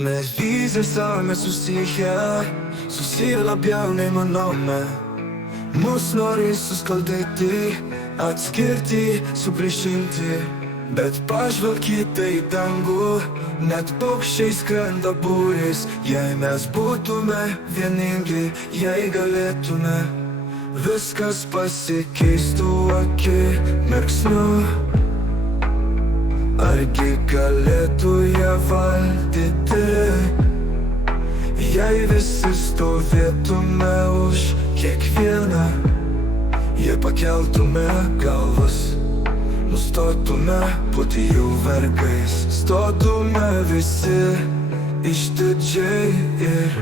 Mes visą mes susiję labiau nei manome. Mus nori suskaldyti, atskirti, supriešinti. Bet pažvelkite į dangų, net paukščiai skrenda būriais. Jei mes būtume vieningi, jei galėtume, viskas pasikeistų akimirksniu. Argi galėtų jie valdyti, jei visi stovėtume už kiekvieną? Jei pakeltume galvas, nustotume būti jų vergais, stotume visi išdidžiai ir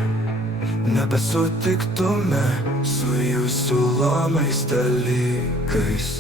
nebesutiktume su jų siūlomais dalykais.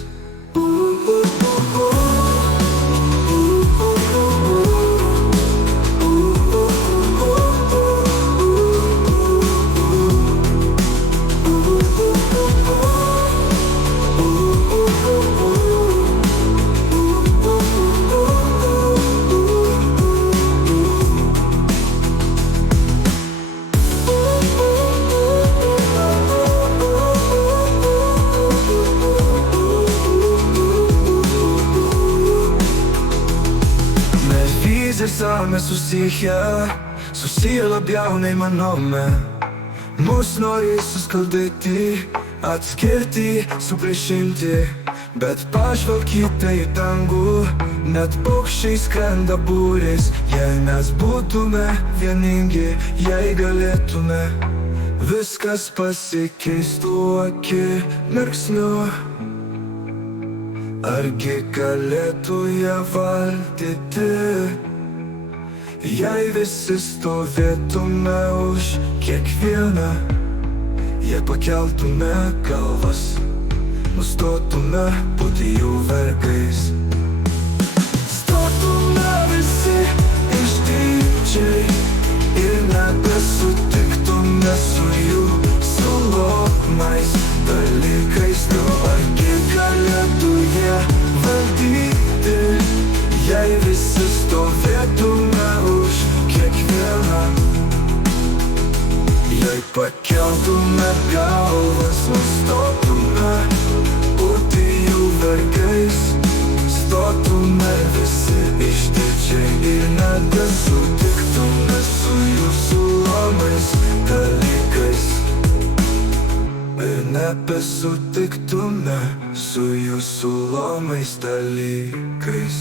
Mes susiję labiau nei manome. Mus nori suskaldyti, atskirti, supriešinti. Bet pažvelkite į dangų, net paukščiai skrenda būriais. Jei mes būtume vieningi, jei galėtume, viskas pasikeistų akimirksniu. Argi galėtų jie valdyti, jei visi stovėtume už kiekvieną? Jei pakeltume galvas, nustotume būti jų vergais, stotume visi išdidžiai ir nebesutiktume su jų siūlomais dalykais. Argi galėtų jie valdyti, jei visi stovėtume už kiekvieną? Jei pakeltume galvas, nustotume būti jų vergais, stotume visi išdidžiai ir nebesutiktume su jų siūlomais dalykais. Ir nebesutiktume su jų siūlomais dalykais.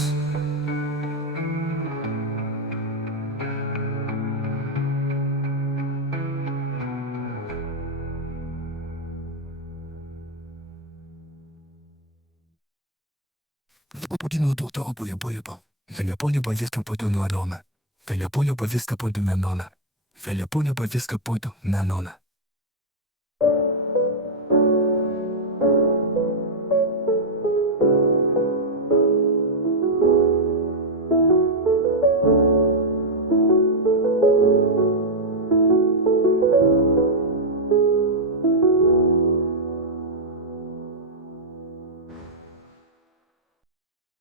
Podino do toho bojobo. Filiponio viską po to nuodome. Filiponio viską po to nenona. Filiponio viską po to nenona.